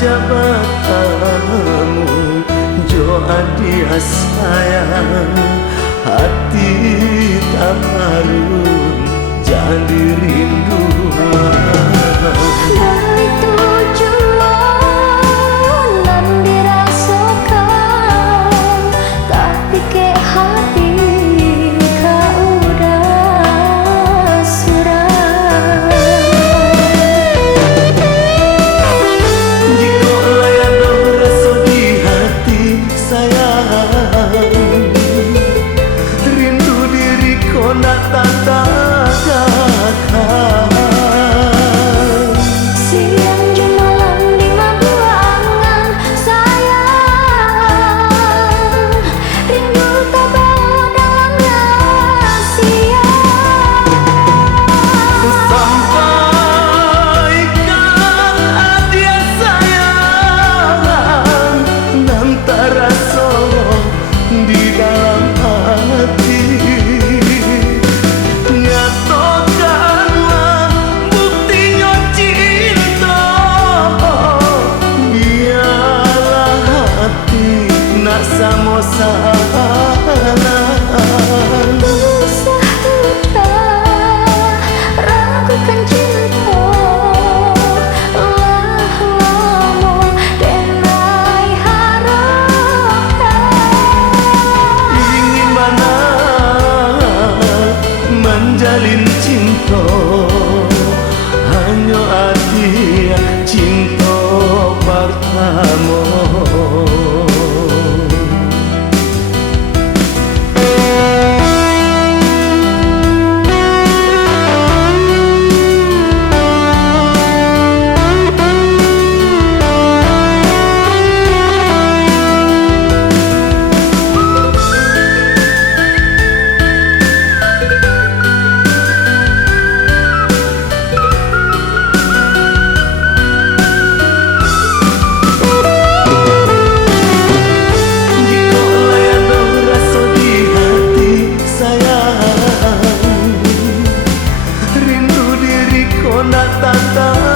jabat kamu jo adia sayang hati tak harun jadi rindu dari tujuan dan dirasakan tapi ke hati kau udah surah. jika layan rasa di hati sayang rindu diri kau nak tatakan Siang jumalan di mabuangan sayang rindu tak bawa dalam rahasia. Sampaikan adia sayang dan terasa di dalam hati. Nyatakanlah buktinya cinta, biarlah hati nak sama-sama. Usah udah ragukan cinta lah lama denai harapkan Ingin mana menjalin cinta hanya arti cinta pertama. Rindu diri kau nak tata